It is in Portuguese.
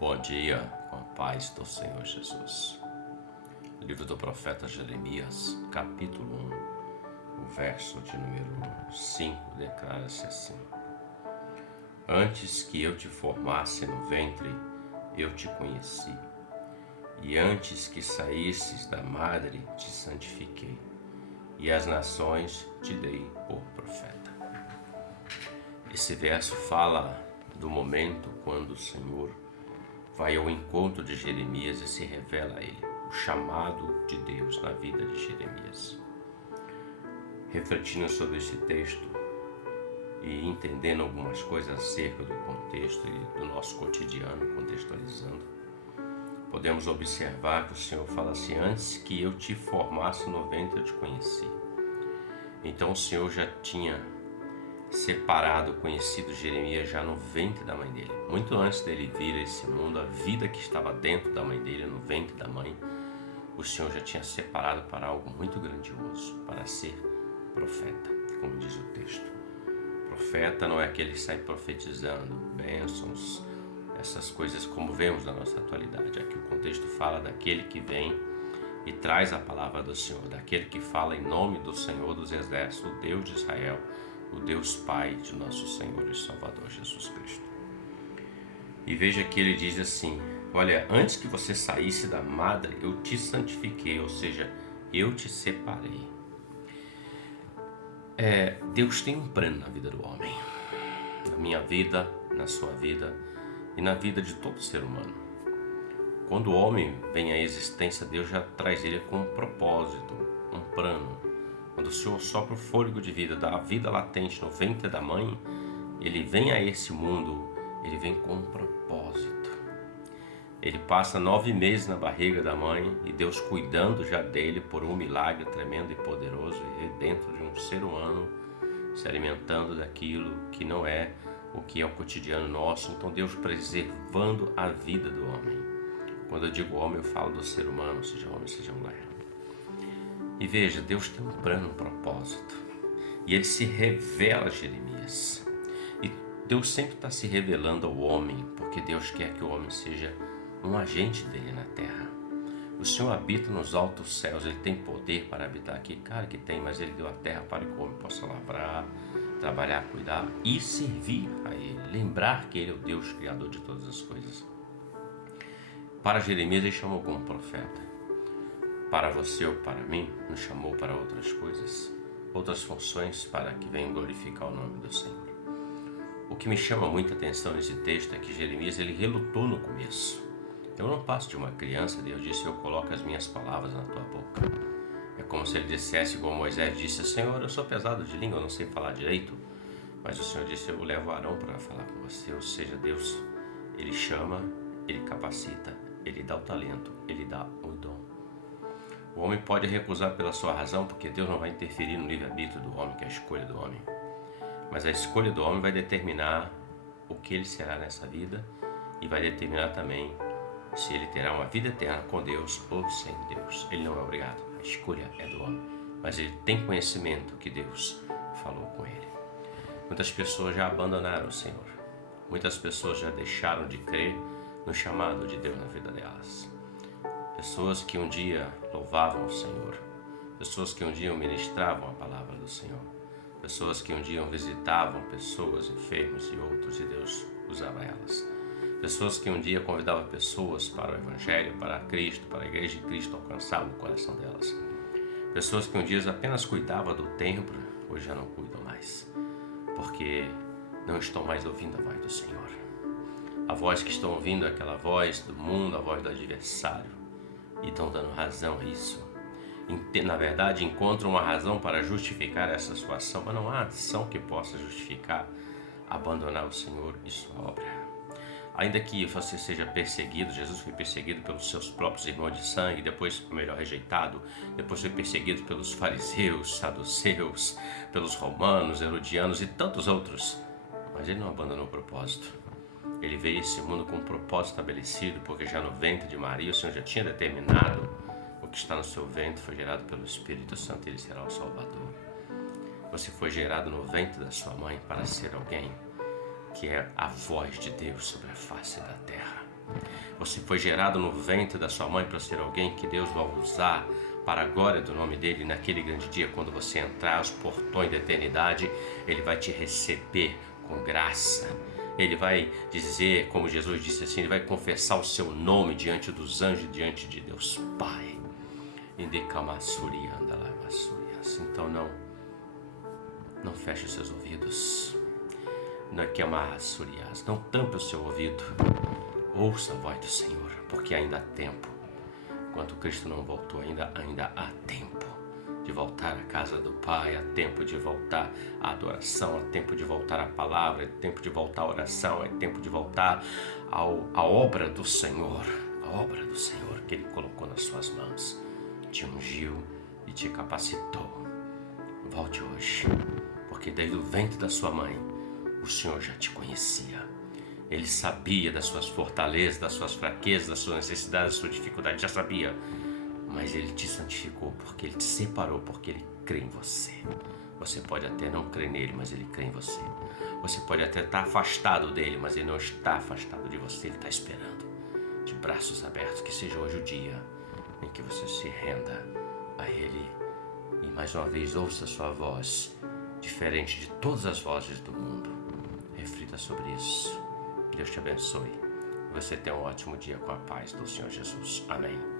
Bom dia, com a paz do Senhor Jesus. Livro do profeta Jeremias, capítulo 1, o verso de número 5, declara-se assim: Antes que eu te formasse no ventre, eu te conheci, e antes que saísses da madre, te santifiquei, e as nações te dei por profeta. Esse verso fala do momento quando o Senhor vai ao encontro de Jeremias e se revela a ele, o chamado de Deus na vida de Jeremias. Refletindo sobre esse texto e entendendo algumas coisas acerca do contexto e do nosso cotidiano, contextualizando, podemos observar que o Senhor fala assim: antes que eu te formasse no ventre eu te conheci. Então o Senhor já tinha separado, conhecido Jeremias já no ventre da mãe dele. Muito antes dele vir a esse mundo, a vida que estava dentro da mãe dele, no ventre da mãe, o Senhor já tinha separado para algo muito grandioso, para ser profeta, como diz o texto. Profeta não é aquele que sai profetizando bênçãos, essas coisas como vemos na nossa atualidade. Aqui o contexto fala daquele que vem e traz a palavra do Senhor, daquele que fala em nome do Senhor dos Exércitos, o Deus de Israel, o Deus Pai de nosso Senhor e Salvador Jesus Cristo. E veja que ele diz assim: olha, antes que você saísse da madre, eu te santifiquei, ou seja, eu te separei. Deus tem um plano na vida do homem, na minha vida, na sua vida e na vida de todo ser humano. Quando o homem vem à existência, Deus já traz ele com um propósito, um plano. Quando o Senhor sopra o fôlego de vida, dá a vida latente no ventre da mãe, ele vem a esse mundo, ele vem com um propósito. Ele passa 9 meses na barriga da mãe e Deus cuidando já dele por um milagre tremendo e poderoso, e dentro de um ser humano se alimentando daquilo que não é o que é o cotidiano nosso. Então Deus preservando a vida do homem. Quando eu digo homem, eu falo do ser humano, seja homem, seja mulher. E veja, Deus tem um plano, um propósito. E ele se revela a Jeremias. E Deus sempre está se revelando ao homem, porque Deus quer que o homem seja um agente dele na terra. O Senhor habita nos altos céus, ele tem poder para habitar aqui. Claro que tem, mas ele deu a terra para que o homem possa lavrar, trabalhar, cuidar e servir a ele. Lembrar que ele é o Deus criador de todas as coisas. Para Jeremias ele chamou como profeta. Para você ou para mim, nos chamou para outras coisas, outras funções para que venham glorificar o nome do Senhor. O que me chama muita atenção nesse texto é que Jeremias ele relutou no começo. Eu não passo de uma criança, Deus disse: eu coloco as minhas palavras na tua boca. É como se ele dissesse, igual Moisés disse: Senhor, eu sou pesado de língua, eu não sei falar direito. Mas o Senhor disse: eu levo Arão para falar com você. Ou seja, Deus, ele chama, ele capacita, ele dá o talento, ele dá o dom. O homem pode recusar pela sua razão, porque Deus não vai interferir no livre-arbítrio do homem, que é a escolha do homem. Mas a escolha do homem vai determinar o que ele será nessa vida e vai determinar também se ele terá uma vida eterna com Deus ou sem Deus. Ele não é obrigado, a escolha é do homem, mas ele tem conhecimento que Deus falou com ele. Muitas pessoas já abandonaram o Senhor. Muitas pessoas já deixaram de crer no chamado de Deus na vida delas. Pessoas que um dia louvavam o Senhor, pessoas que um dia ministravam a palavra do Senhor, pessoas que um dia visitavam pessoas enfermas e outros, e Deus usava elas. Pessoas que um dia convidavam pessoas para o Evangelho, para Cristo, para a Igreja de Cristo alcançar o coração delas. Pessoas que um dia apenas cuidavam do templo, hoje já não cuidam mais, porque não estão mais ouvindo a voz do Senhor. A voz que estão ouvindo é aquela voz do mundo, a voz do adversário. E estão dando razão a isso. Na verdade, encontram uma razão para justificar essa sua ação, mas não há ação que possa justificar abandonar o Senhor e sua obra. Ainda que você seja perseguido, Jesus foi perseguido pelos seus próprios irmãos de sangue, depois, melhor, rejeitado, depois foi perseguido pelos fariseus, saduceus, pelos romanos, herodianos e tantos outros, mas ele não abandonou o propósito. Ele veio a esse mundo com um propósito estabelecido, porque já no ventre de Maria o Senhor já tinha determinado: o que está no seu ventre foi gerado pelo Espírito Santo, ele será o Salvador. Você foi gerado no ventre da sua mãe para ser alguém que é a voz de Deus sobre a face da terra. Você foi gerado no ventre da sua mãe para ser alguém que Deus vai usar para a glória do nome dele. Naquele grande dia, quando você entrar aos portões da eternidade, ele vai te receber com graça. Ele vai dizer, como Jesus disse assim, ele vai confessar o seu nome diante dos anjos, diante de Deus Pai. Então não feche os seus ouvidos. Não tampe o seu ouvido. Ouça a voz do Senhor, porque ainda há tempo. Enquanto Cristo não voltou, ainda há tempo de voltar à casa do Pai, há tempo de voltar à adoração, há tempo de voltar à palavra, é tempo de voltar à oração, é tempo de voltar à obra do Senhor, que Ele colocou nas suas mãos, te ungiu e te capacitou. Volte hoje, porque desde o ventre da sua mãe, o Senhor já te conhecia. Ele sabia das suas fortalezas, das suas fraquezas, das suas necessidades, das suas dificuldades, já sabia. Mas Ele te santificou, porque Ele te separou, porque Ele crê em você. Você pode até não crer nele, mas Ele crê em você. Você pode até estar afastado dele, mas Ele não está afastado de você, Ele está esperando, de braços abertos. Que seja hoje o dia em que você se renda a Ele e mais uma vez ouça a sua voz, diferente de todas as vozes do mundo. Reflita sobre isso. Deus te abençoe. Você tenha um ótimo dia com a paz do Senhor Jesus. Amém.